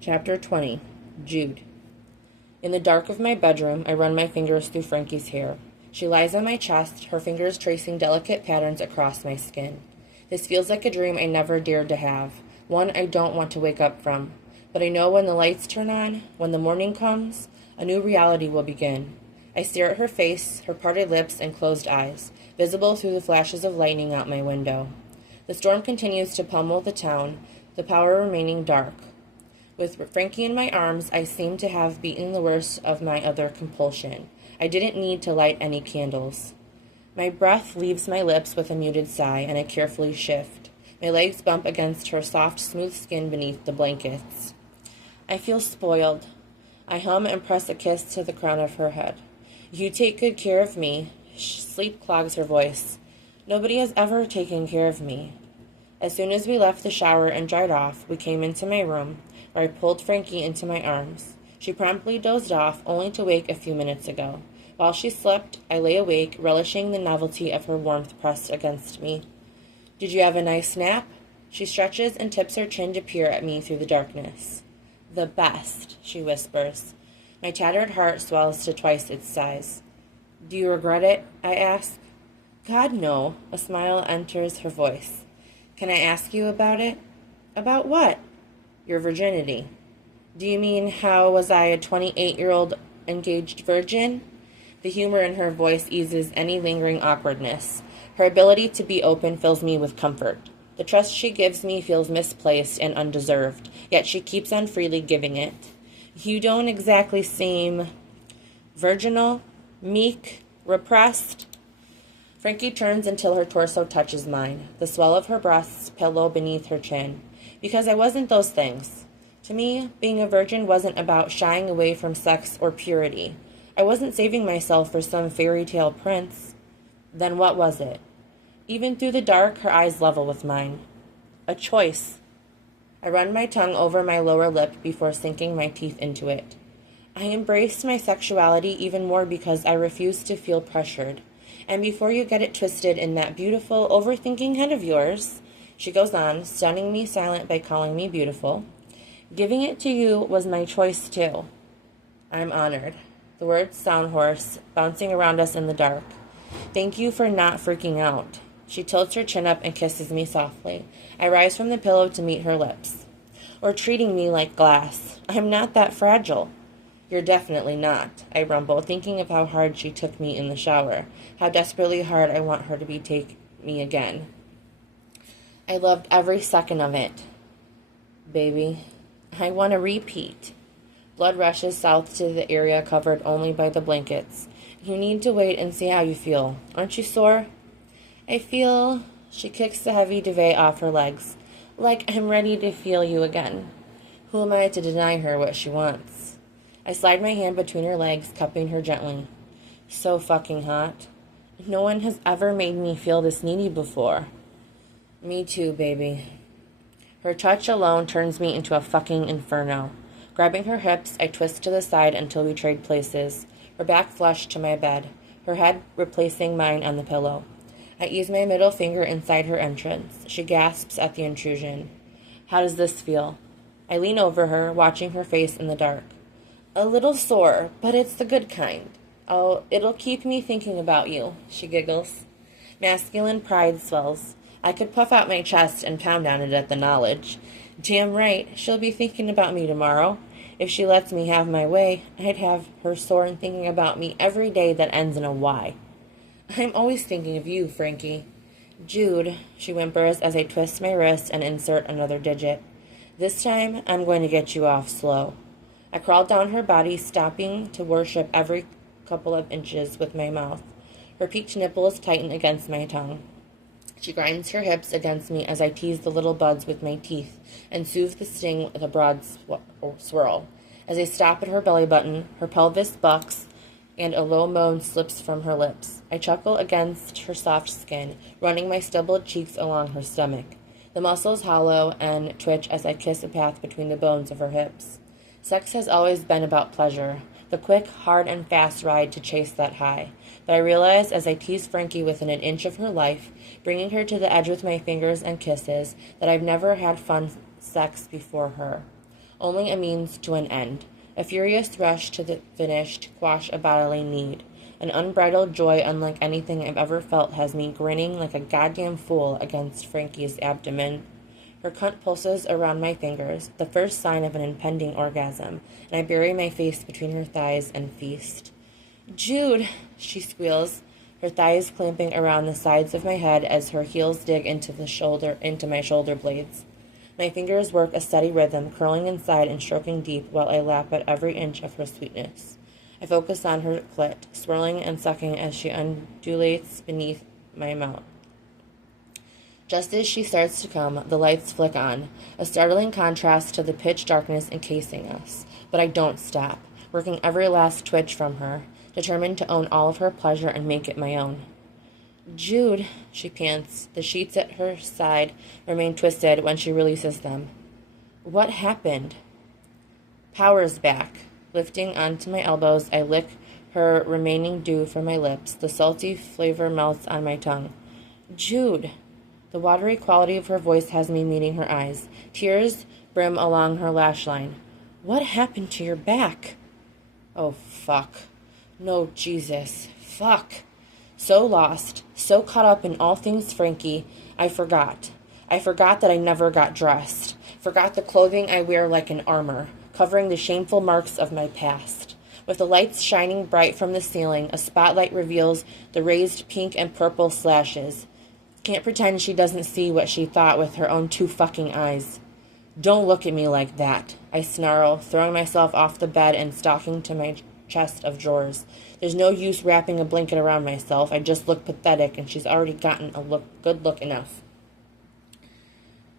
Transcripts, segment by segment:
Chapter 20. Jude. In the dark of my bedroom, I run my fingers through Frankie's hair. She lies on my chest, her fingers tracing delicate patterns across my skin. This feels like a dream I never dared to have, one I don't want to wake up from. But I know when the lights turn on, when the morning comes, a new reality will begin. I stare at her face, her parted lips and closed eyes, visible through the flashes of lightning out my window. The storm continues to pummel the town, the power remaining dark. With Frankie in my arms, I seem to have beaten the worst of my other compulsion. I didn't need to light any candles. My breath leaves my lips with a muted sigh, and I carefully shift. My legs bump against her soft, smooth skin beneath the blankets. I feel spoiled. I hum and press a kiss to the crown of her head. You take good care of me. Sleep clogs her voice. Nobody has ever taken care of me. As soon as we left the shower and dried off, we came into my room, where I pulled Frankie into my arms. She promptly dozed off, only to wake a few minutes ago. While she slept, I lay awake, relishing the novelty of her warmth pressed against me. Did you have a nice nap? She stretches and tips her chin to peer at me through the darkness. The best, she whispers. My tattered heart swells to twice its size. Do you regret it? I ask. God, no. A smile enters her voice. Can I ask you about it? About what? Your virginity. Do you mean how was I a 28-year-old engaged virgin? The humor in her voice eases any lingering awkwardness. Her ability to be open fills me with comfort. The trust she gives me feels misplaced and undeserved, yet she keeps on freely giving it. You don't exactly seem virginal, meek, repressed. Frankie turns until her torso touches mine, the swell of her breasts pillow beneath her chin. Because I wasn't those things. To me, being a virgin wasn't about shying away from sex or purity. I wasn't saving myself for some fairy tale prince. Then what was it? Even through the dark, her eyes level with mine. A choice. I run my tongue over my lower lip before sinking my teeth into it. I embraced my sexuality even more because I refused to feel pressured. And before you get it twisted in that beautiful, overthinking head of yours, she goes on, stunning me silent by calling me beautiful. Giving it to you was my choice too. I'm honored. The words sound hoarse, bouncing around us in the dark. Thank you for not freaking out. She tilts her chin up and kisses me softly. I rise from the pillow to meet her lips. Or treating me like glass. I'm not that fragile. You're definitely not, I rumble, thinking of how hard she took me in the shower, how desperately hard I want her to take me again. I loved every second of it. Baby, I want to repeat. Blood rushes south to the area covered only by the blankets. You need to wait and see how you feel. Aren't you sore? I feel... She kicks the heavy duvet off her legs. Like I'm ready to feel you again. Who am I to deny her what she wants? I slide my hand between her legs, cupping her gently. So fucking hot. No one has ever made me feel this needy before. Me too, baby. Her touch alone turns me into a fucking inferno. Grabbing her hips, I twist to the side until we trade places, her back flushed to my bed, her head replacing mine on the pillow. I ease my middle finger inside her entrance. She gasps at the intrusion. How does this feel? I lean over her, watching her face in the dark. A little sore, but it's the good kind. It'll keep me thinking about you, she giggles. Masculine pride swells. I could puff out my chest and pound on it at the knowledge. Damn right, she'll be thinking about me tomorrow. If she lets me have my way, I'd have her sore and thinking about me every day that ends in a Y. I'm always thinking of you, Frankie. Jude, she whimpers as I twist my wrist and insert another digit. This time, I'm going to get you off slow. I crawl down her body, stopping to worship every couple of inches with my mouth. Her peaked nipples tighten against my tongue. She grinds her hips against me as I tease the little buds with my teeth and soothe the sting with a broad swirl. As I stop at her belly button, her pelvis bucks, and a low moan slips from her lips. I chuckle against her soft skin, running my stubbled cheeks along her stomach. The muscles hollow and twitch as I kiss a path between the bones of her hips. Sex has always been about pleasure, the quick, hard, and fast ride to chase that high. But I realize as I tease Frankie within an inch of her life, bringing her to the edge with my fingers and kisses, that I've never had fun sex before her. only a means to an end. A furious rush to the finish to quash a bodily need. An unbridled joy unlike anything I've ever felt has me grinning like a goddamn fool against Frankie's abdomen. Her cunt pulses around my fingers, the first sign of an impending orgasm, and I bury my face between her thighs and feast. "Jude," she squeals, her thighs clamping around the sides of my head as her heels dig into my shoulder blades. My fingers work a steady rhythm, curling inside and stroking deep while I lap at every inch of her sweetness. I focus on her clit, swirling and sucking as she undulates beneath my mouth. Just as she starts to come, the lights flick on, a startling contrast to the pitch darkness encasing us. But I don't stop, working every last twitch from her, determined to own all of her pleasure and make it my own. "Jude," she pants. The sheets at her side remain twisted when she releases them. "What happened?" Power's back. Lifting onto my elbows, I lick her remaining dew from my lips. The salty flavor melts on my tongue. "Jude." The watery quality of her voice has me meeting her eyes. Tears brim along her lash line. "What happened to your back?" Oh, fuck. No, Jesus. Fuck. So lost, so caught up in all things Frankie, I forgot. I forgot that I never got dressed. Forgot the clothing I wear like an armor, covering the shameful marks of my past. With the lights shining bright from the ceiling, a spotlight reveals the raised pink and purple slashes. Can't pretend she doesn't see what she thought with her own 2 fucking eyes. "Don't look at me like that," I snarl, throwing myself off the bed and stalking to my chest of drawers. There's no use wrapping a blanket around myself. I just look pathetic, and she's already gotten a good look enough.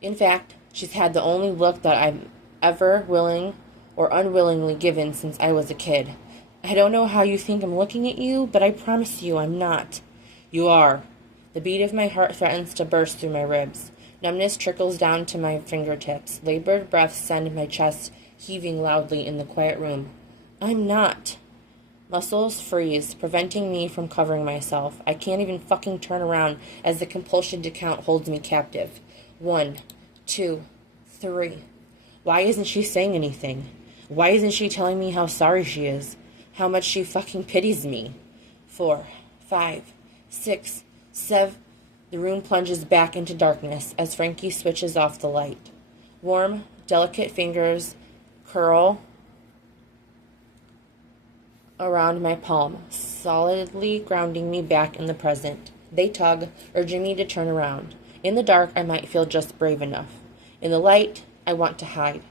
In fact, she's had the only look that I've ever willing or unwillingly given since I was a kid. "I don't know how you think I'm looking at you, but I promise you I'm not." "You are." The beat of my heart threatens to burst through my ribs. Numbness trickles down to my fingertips. Labored breaths send my chest heaving loudly in the quiet room. "I'm not." Muscles freeze, preventing me from covering myself. I can't even fucking turn around as the compulsion to count holds me captive. 1, 2, 3. Why isn't she saying anything? Why isn't she telling me how sorry she is? How much she fucking pities me? 4, 5, 6, 7. The room plunges back into darkness as Frankie switches off the light. Warm, delicate fingers curl around my palm, solidly grounding me back in the present. They tug, urging me to turn around. In the dark, I might feel just brave enough. In the light, I want to hide.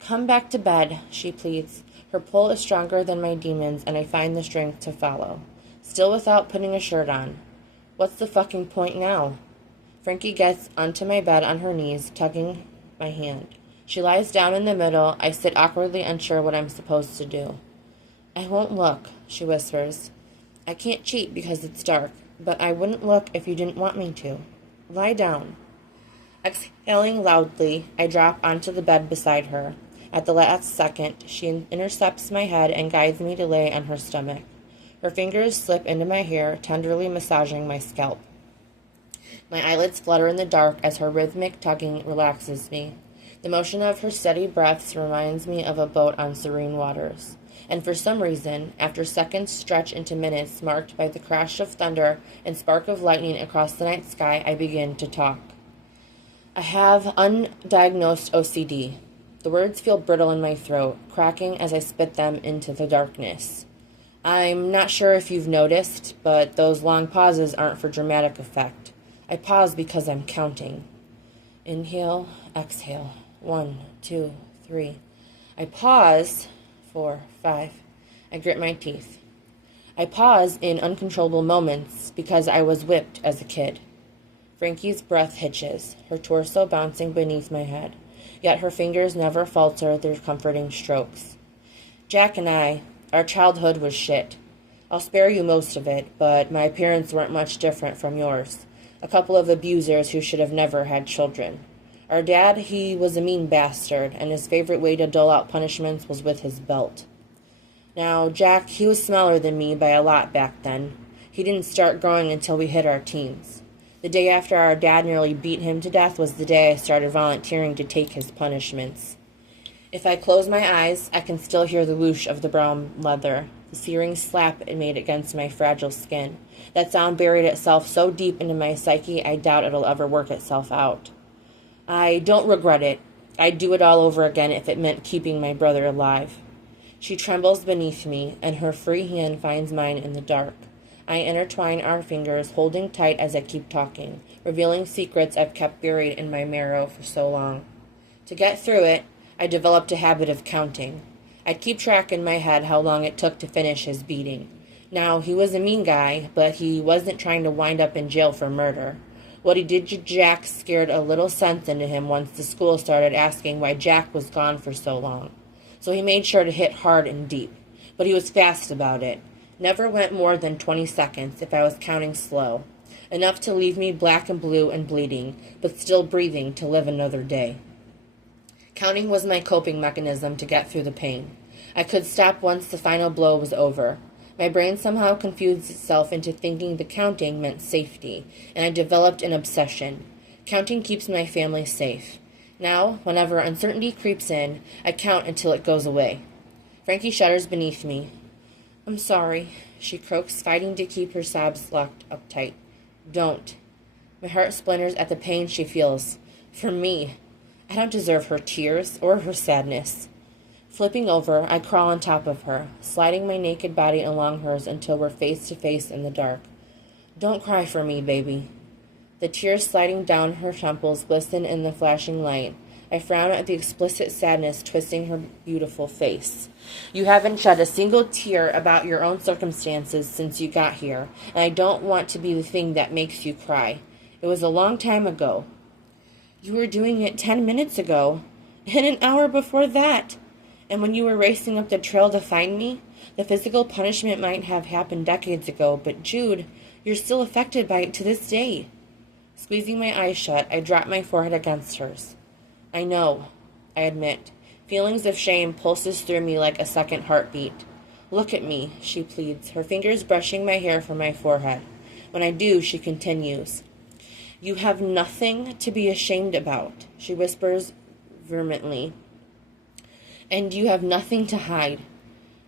"Come back to bed," she pleads. Her pull is stronger than my demons, and I find the strength to follow. Still without putting a shirt on. What's the fucking point now? Frankie gets onto my bed on her knees, tugging my hand. She lies down in the middle. I sit awkwardly unsure what I'm supposed to do. "I won't look," she whispers. "I can't cheat because it's dark, but I wouldn't look if you didn't want me to. Lie down." Exhaling loudly, I drop onto the bed beside her. At the last second, she intercepts my head and guides me to lay on her stomach. Her fingers slip into my hair, tenderly massaging my scalp. My eyelids flutter in the dark as her rhythmic tugging relaxes me. The motion of her steady breaths reminds me of a boat on serene waters. And for some reason, after seconds stretch into minutes marked by the crash of thunder and spark of lightning across the night sky, I begin to talk. I have undiagnosed OCD. The words feel brittle in my throat, cracking as I spit them into the darkness. I'm not sure if you've noticed, but those long pauses aren't for dramatic effect. I pause because I'm counting. Inhale, exhale. 1, 2, 3. I pause. 4, 5. I grit my teeth. I pause in uncontrollable moments because I was whipped as a kid. Frankie's breath hitches, her torso bouncing beneath my head, yet her fingers never falter their comforting strokes. "Jack and our childhood was shit. I'll spare you most of it, but my parents weren't much different from yours. A couple of abusers who should have never had children. Our dad, he was a mean bastard, and his favorite way to dole out punishments was with his belt. Now, Jack, he was smaller than me by a lot back then. He didn't start growing until we hit our teens. The day after our dad nearly beat him to death was the day I started volunteering to take his punishments. If I close my eyes, I can still hear the whoosh of the brown leather, the searing slap it made against my fragile skin. That sound buried itself so deep into my psyche, I doubt it'll ever work itself out. I don't regret it. I'd do it all over again if it meant keeping my brother alive. She trembles beneath me, and her free hand finds mine in the dark. I intertwine our fingers, holding tight as I keep talking, revealing secrets I've kept buried in my marrow for so long. To get through it, I developed a habit of counting. I'd keep track in my head how long it took to finish his beating. Now, he was a mean guy, but he wasn't trying to wind up in jail for murder. What he did to Jack scared a little sense into him once the school started asking why Jack was gone for so long. So he made sure to hit hard and deep. But he was fast about it. Never went more than 20 seconds if I was counting slow. Enough to leave me black and blue and bleeding, but still breathing to live another day. Counting was my coping mechanism to get through the pain. I could stop once the final blow was over. My brain somehow confused itself into thinking the counting meant safety, and I developed an obsession. Counting keeps my family safe. Now, whenever uncertainty creeps in, I count until it goes away. Frankie shudders beneath me. "I'm sorry," she croaks, fighting to keep her sobs locked up tight. "Don't." My heart splinters at the pain she feels. For me. I don't deserve her tears or her sadness. Flipping over, I crawl on top of her, sliding my naked body along hers until we're face to face in the dark. "Don't cry for me, baby." The tears sliding down her temples glisten in the flashing light. I frown at the explicit sadness twisting her beautiful face. "You haven't shed a single tear about your own circumstances since you got here, and I don't want to be the thing that makes you cry. It was a long time ago." "You were doing it 10 minutes ago, and an hour before that. And when you were racing up the trail to find me, the physical punishment might have happened decades ago, but Jude, you're still affected by it to this day." Squeezing my eyes shut, I drop my forehead against hers. "I know," I admit. Feelings of shame pulses through me like a second heartbeat. "Look at me," she pleads, her fingers brushing my hair from my forehead. When I do, she continues. "You have nothing to be ashamed about," she whispers vehemently. "And you have nothing to hide."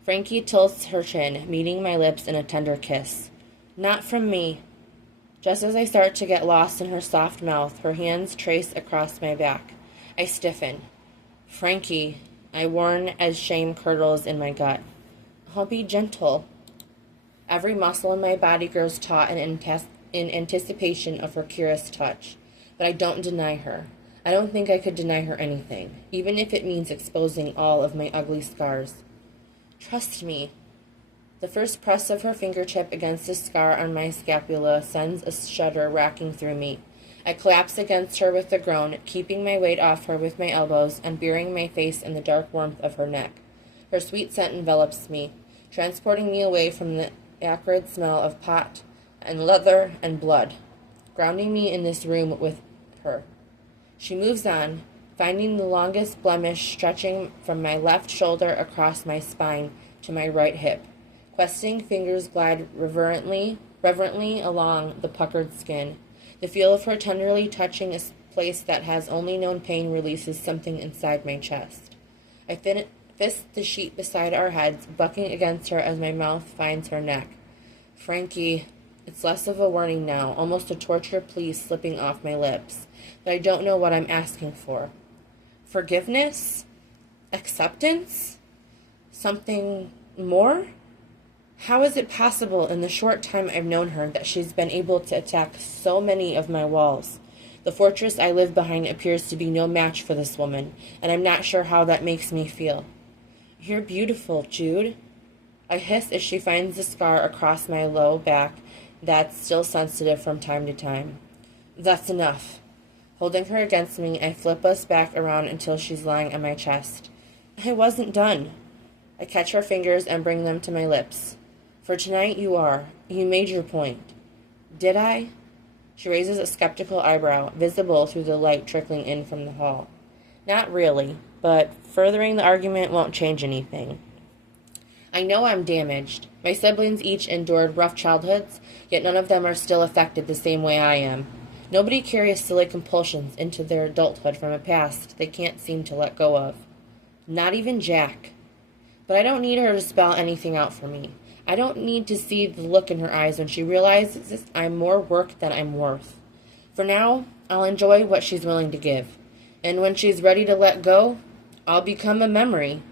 Frankie tilts her chin, meeting my lips in a tender kiss. "Not from me." Just as I start to get lost in her soft mouth, her hands trace across my back. I stiffen. "Frankie," I warn as shame curdles in my gut. "I'll be gentle." Every muscle in my body grows taut in anticipation of her curious touch. But I don't deny her. I don't think I could deny her anything, even if it means exposing all of my ugly scars. "Trust me." The first press of her fingertip against the scar on my scapula sends a shudder racking through me. I collapse against her with a groan, keeping my weight off her with my elbows and burying my face in the dark warmth of her neck. Her sweet scent envelops me, transporting me away from the acrid smell of pot and leather and blood, grounding me in this room with her. She moves on, finding the longest blemish stretching from my left shoulder across my spine to my right hip. Questing fingers glide reverently along the puckered skin. The feel of her tenderly touching a place that has only known pain releases something inside my chest. I fist the sheet beside our heads, bucking against her as my mouth finds her neck. "Frankie," it's less of a warning now, almost a torture plea slipping off my lips. But I don't know what I'm asking for. Forgiveness? Acceptance? Something more? How is it possible in the short time I've known her that she's been able to attack so many of my walls? The fortress I live behind appears to be no match for this woman, and I'm not sure how that makes me feel. "You're beautiful, Jude." I hiss as she finds the scar across my low back that's still sensitive from time to time. "That's enough." Holding her against me, I flip us back around until she's lying on my chest. "I wasn't done." I catch her fingers and bring them to my lips. "For tonight you are. You made your point." "Did I?" She raises a skeptical eyebrow, visible through the light trickling in from the hall. "Not really, but furthering the argument won't change anything. I know I'm damaged. My siblings each endured rough childhoods, yet none of them are still affected the same way I am. Nobody carries silly compulsions into their adulthood from a past they can't seem to let go of." Not even Jack. But I don't need her to spell anything out for me. I don't need to see the look in her eyes when she realizes I'm more work than I'm worth. For now, I'll enjoy what she's willing to give. And when she's ready to let go, I'll become a memory